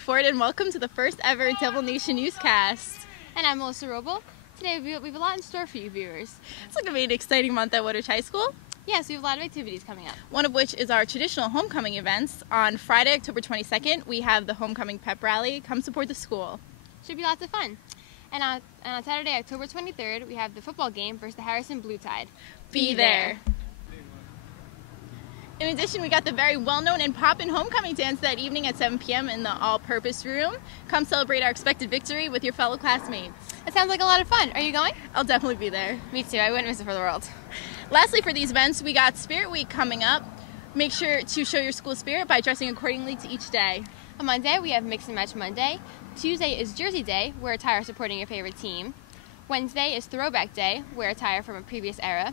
Ford, and welcome to the first ever Devil Nation Newscast. And I'm Melissa Roble. Today we have a lot in store for you viewers. It's going to be an exciting month at WRHS High School. Yes, we have a lot of activities coming up. One of which is our traditional homecoming events. On Friday, October 22nd, we have the homecoming pep rally. Come support the school. Should be lots of fun. And on Saturday, October 23rd, we have the football game versus the Harrison Blue Tide. Be there. In addition, we got the very well-known and poppin' homecoming dance that evening at 7 p.m. in the all-purpose room. Come celebrate our expected victory with your fellow classmates. That sounds like a lot of fun. Are you going? I'll definitely be there. Me too. I wouldn't miss it for the world. Lastly, for these events, we got Spirit Week coming up. Make sure to show your school spirit by dressing accordingly to each day. On Monday, we have Mix and Match Monday. Tuesday is Jersey Day, wear attire supporting your favorite team. Wednesday is Throwback Day, wear attire from a previous era.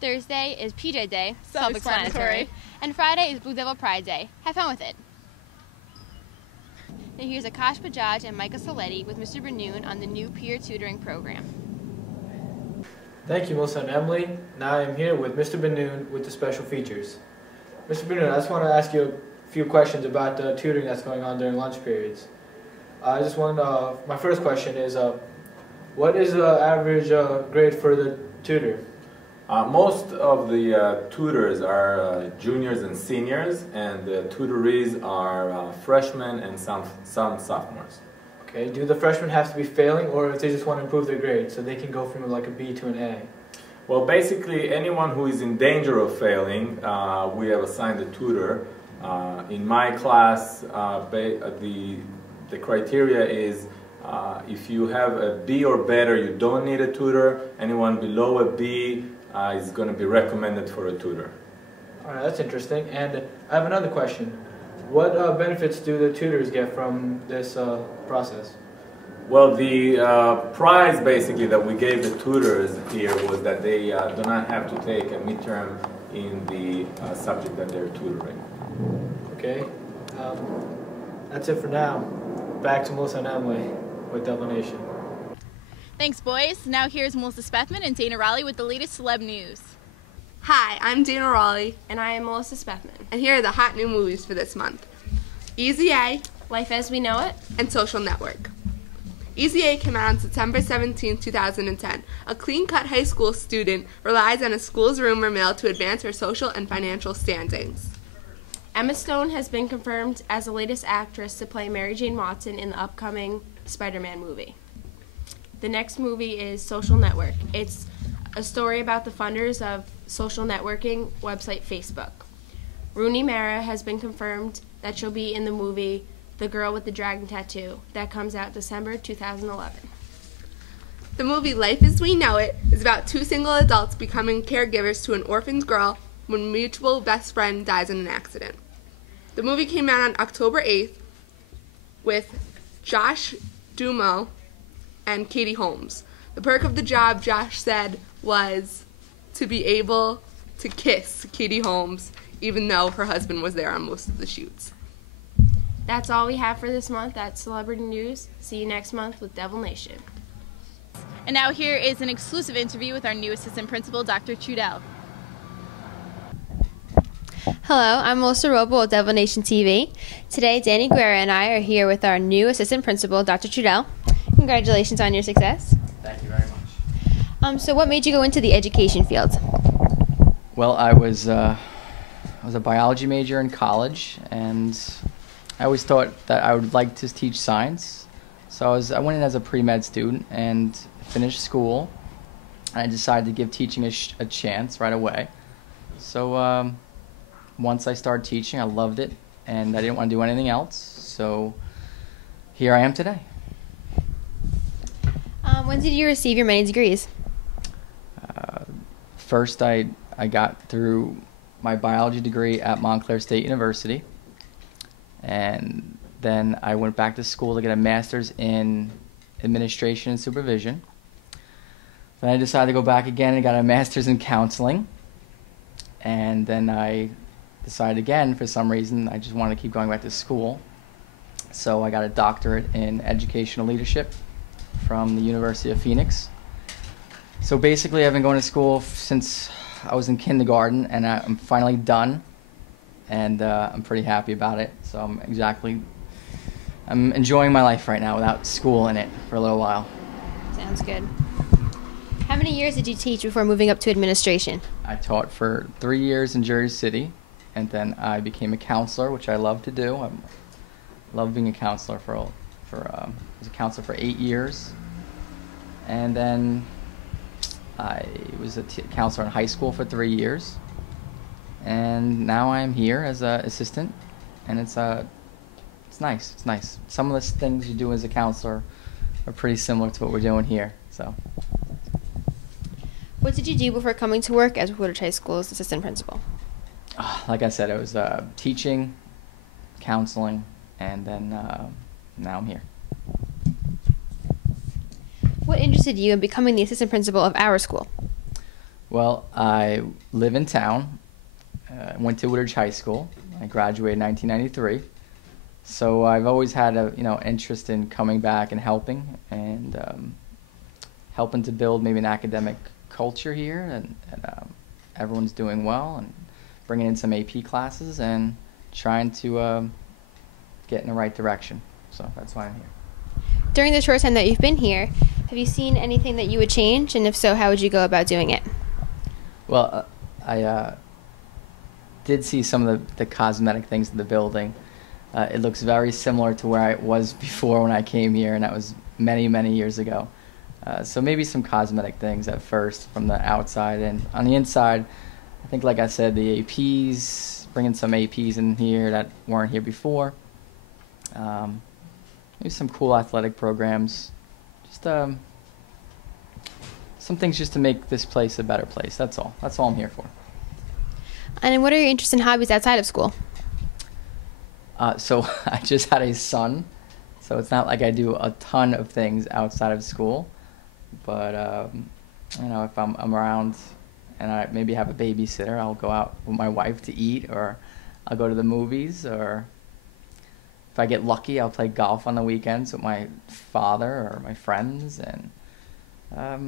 Thursday is PJ Day, self-explanatory. And Friday is Blue Devil Pride Day. Have fun with it. Now here's Akash Bajaj and Micah Saletti with Mr. Benoon on the new peer tutoring program. Thank you, Melissa and Emily. Now I am here with Mr. Benoon with the special features. Mr. Benoon, I just want to ask you a few questions about the tutoring that's going on during lunch periods. My first question is, what is the average grade for the tutor? Most of the tutors are juniors and seniors, and the tutorees are freshmen and some sophomores. Okay, do the freshmen have to be failing, or if they just want to improve their grade so they can go from like a B to an A? Well, basically anyone who is in danger of failing, we have assigned a tutor. In my class, the criteria is if you have a B or better, you don't need a tutor. Anyone below a B is going to be recommended for a tutor. All right, that's interesting. And I have another question. What benefits do the tutors get from this process? Well, the prize basically that we gave the tutors here was that they do not have to take a midterm in the subject that they're tutoring. Okay, that's it for now. Back to Melissa and Emily with Devil Nation. Thanks, boys. Now here's Melissa Spethman and Dana Raleigh with the latest celeb news. Hi, I'm Dana Raleigh, And I am Melissa Spethman. and here are the hot new movies for this month. Easy A Life as We Know It. and Social Network. Easy A came out on September 17, 2010. A clean-cut high school student relies on a school's rumor mill to advance her social and financial standings. Emma Stone has been confirmed as the latest actress to play Mary Jane Watson in the upcoming Spider-Man movie. The next movie is Social Network. It's a story about the funders of social networking website Facebook. Rooney Mara has been confirmed that she'll be in the movie The Girl with the Dragon Tattoo that comes out December 2011. The movie Life as We Know It is about two single adults becoming caregivers to an orphaned girl when a mutual best friend dies in an accident. The movie came out on October 8th with Josh Duhamel and Katie Holmes. The perk of the job, Josh said, was to be able to kiss Katie Holmes even though her husband was there on most of the shoots. That's all we have for this month at Celebrity News. See you next month with Devil Nation. And now here is an exclusive interview with our new assistant principal, Dr. Trudell. Hello, I'm Melissa Roble with Devil Nation TV. Today, Danny Guerra and I are here with our new assistant principal, Dr. Trudell. Congratulations on your success. Thank you very much. So what made you go into the education field? Well, I was a biology major in college, and I always thought that I would like to teach science. So I went in as a pre-med student and finished school. I decided to give teaching a chance right away. So once I started teaching, I loved it, and I didn't want to do anything else. So here I am today. When did you receive your many degrees? First, I got through my biology degree at Montclair State University, and then I went back to school to get a master's in administration and supervision. Then I decided to go back again and got a master's in counseling, and then I decided again, for some reason, I just wanted to keep going back to school. So I got a doctorate in educational leadership from the University of Phoenix. So basically, I've been going to school since I was in kindergarten, and I'm finally done, and I'm pretty happy about it. So I'm exactly I'm enjoying my life right now without school in it for a little while. Sounds good. How many years did you teach before moving up to administration? I taught for 3 years in Jersey City, and then I became a counselor, which I love to do. I love being a counselor I was a counselor for 8 years, and then I was a counselor in high school for 3 years, and now I'm here as an assistant, and it's nice. It's nice. Some of the things you do as a counselor are pretty similar to what we're doing here. So. What did you do before coming to work as Woodridge High School's assistant principal? Like I said, it was teaching, counseling, and then now I'm here. What interested you in becoming the assistant principal of our school? Well, I live in town. I went to Woodridge High School. I graduated in 1993. So I've always had a interest in coming back and helping to build maybe an academic culture here, and everyone's doing well, and bringing in some AP classes and trying to get in the right direction. So that's why I'm here. During the short time that you've been here, have you seen anything that you would change, and if so, how would you go about doing it? Well, I did see some of the cosmetic things in the building. It looks very similar to where I was before when I came here, and that was many, many years ago. So maybe some cosmetic things at first from the outside, and on the inside, I think, like I said, the APs, bringing some APs in here that weren't here before. Maybe some cool athletic programs. Just some things just to make this place a better place. That's all. That's all I'm here for. And what are your interests and hobbies outside of school? So I just had a son, so it's not like I do a ton of things outside of school. But if I'm around and I maybe have a babysitter, I'll go out with my wife to eat, or I'll go to the movies, or if I get lucky, I'll play golf on the weekends with my father or my friends. And I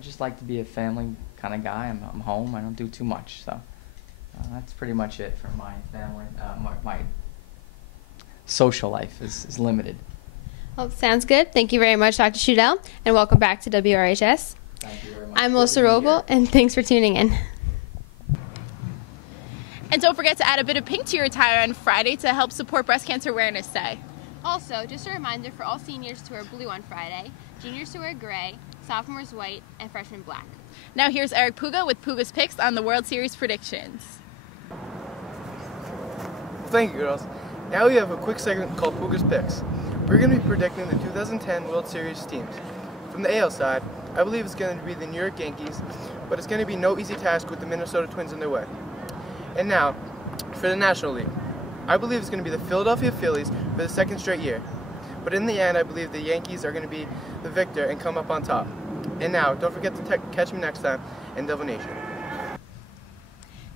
just like to be a family kind of guy. I'm home. I don't do too much, so that's pretty much it for my family. My social life is limited. Well, sounds good. Thank you very much, Dr. Trudell, and welcome back to WRHS. Thank you very much. I'm Melissa Roble, and thanks for tuning in. And don't forget to add a bit of pink to your attire on Friday to help support Breast Cancer Awareness Day. Also, just a reminder for all seniors to wear blue on Friday, juniors to wear gray, sophomores white, and freshmen black. Now here's Eric Puga with Puga's Picks on the World Series predictions. Thank you, girls. Now we have a quick segment called Puga's Picks. We're going to be predicting the 2010 World Series teams. From the AL side, I believe it's going to be the New York Yankees, but it's going to be no easy task with the Minnesota Twins in their way. And now, for the National League, I believe it's going to be the Philadelphia Phillies for the second straight year. But in the end, I believe the Yankees are going to be the victor and come up on top. And now, don't forget to catch me next time in Devil Nation.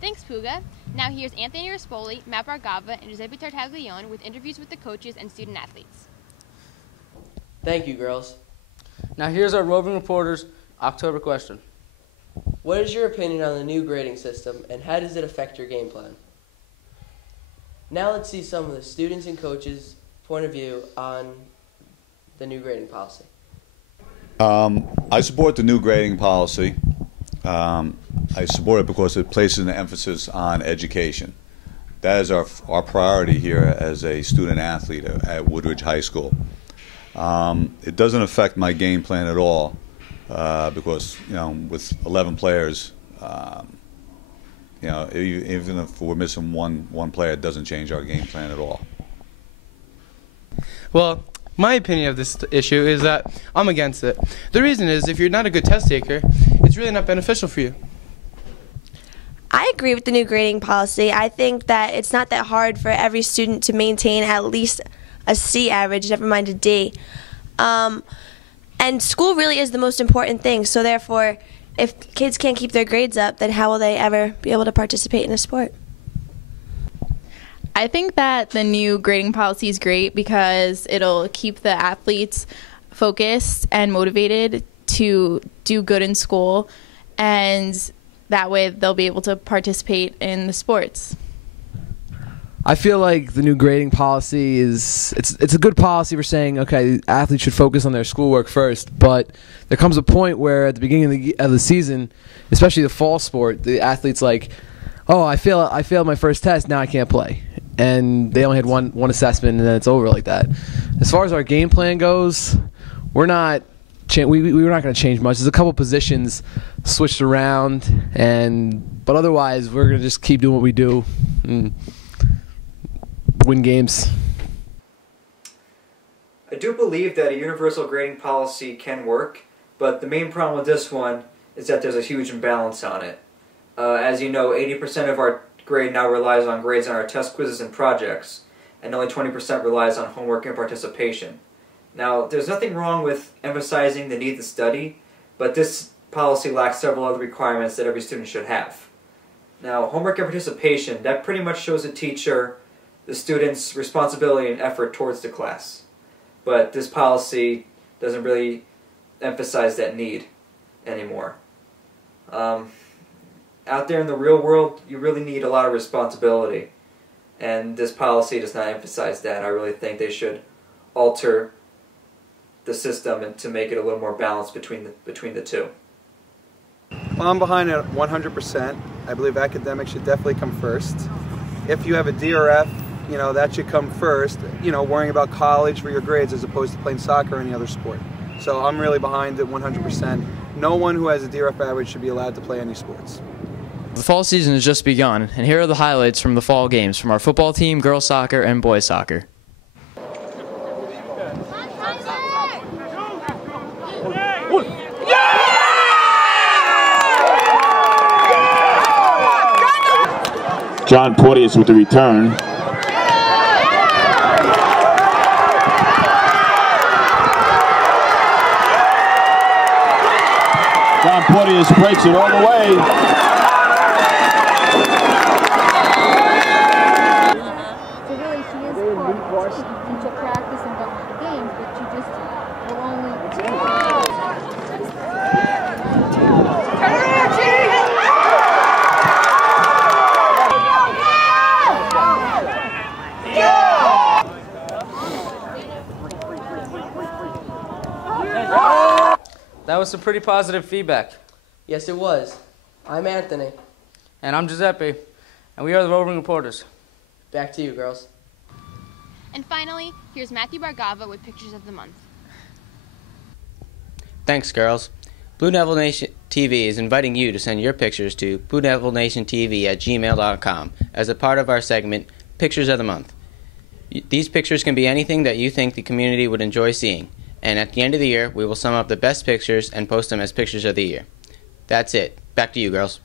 Thanks, Puga. Now here's Anthony Rispoli, Matt Bargava, and Giuseppe Tartaglione with interviews with the coaches and student athletes. Thank you, girls. Now here's our roving reporter's October question. What is your opinion on the new grading system, and how does it affect your game plan? Now let's see some of the students and coaches' point of view on the new grading policy. I support the new grading policy. I support it because it places an emphasis on education. That is our priority here as a student athlete at Woodridge High School. It doesn't affect my game plan at all because, with 11 players, even if we're missing one player, it doesn't change our game plan at all. Well, my opinion of this issue is that I'm against it. The reason is, if you're not a good test taker, it's really not beneficial for you. I agree with the new grading policy. I think that it's not that hard for every student to maintain at least a C average, never mind a D. And school really is the most important thing, so therefore, if kids can't keep their grades up, then how will they ever be able to participate in a sport? I think that the new grading policy is great because it'll keep the athletes focused and motivated to do good in school, and that way they'll be able to participate in the sports. I feel like the new grading policy it's a good policy for saying, okay, athletes should focus on their schoolwork first, but there comes a point where at the beginning of the season, especially the fall sport, the athlete's like, oh, I failed my first test, now I can't play. And they only had one assessment, and then it's over like that. As far as our game plan goes, we're not going to change much. There's a couple positions switched around, but otherwise we're going to just keep doing what we do and win games. I do believe that a universal grading policy can work, but the main problem with this one is that there's a huge imbalance on it. As you know, 80% of our grade now relies on grades on our test quizzes and projects, and only 20% relies on homework and participation. Now, there's nothing wrong with emphasizing the need to study, but this policy lacks several other requirements that every student should have. Now, homework and participation, that pretty much shows the teacher the student's responsibility and effort towards the class. But this policy doesn't really emphasize that need anymore. Out there in the real world, you really need a lot of responsibility, and this policy does not emphasize that. I really think they should alter the system and to make it a little more balanced between the two. Well, I'm behind it 100%. I believe academics should definitely come first. If you have a DRF, that should come first, worrying about college for your grades as opposed to playing soccer or any other sport. So I'm really behind it 100%. No one who has a DRF average should be allowed to play any sports. The fall season has just begun, and here are the highlights from the fall games from our football team, girls soccer, and boys soccer. John Porteous with the return. John Porteous breaks it all the way. That was some pretty positive feedback. Yes, it was. I'm Anthony. And I'm Giuseppe. And we are the Roving Reporters. Back to you, girls. And finally, here's Matthew Bargava with Pictures of the Month. Thanks, girls. Blue Devil Nation TV is inviting you to send your pictures to bluedevilnationtv@gmail.com as a part of our segment, Pictures of the Month. These pictures can be anything that you think the community would enjoy seeing. And at the end of the year, we will sum up the best pictures and post them as Pictures of the Year. That's it. Back to you, girls.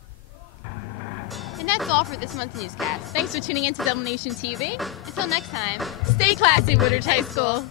And that's all for this month's newscast. Thanks for tuning in to Devil Nation TV. Until next time, stay classy, Woodridge High School.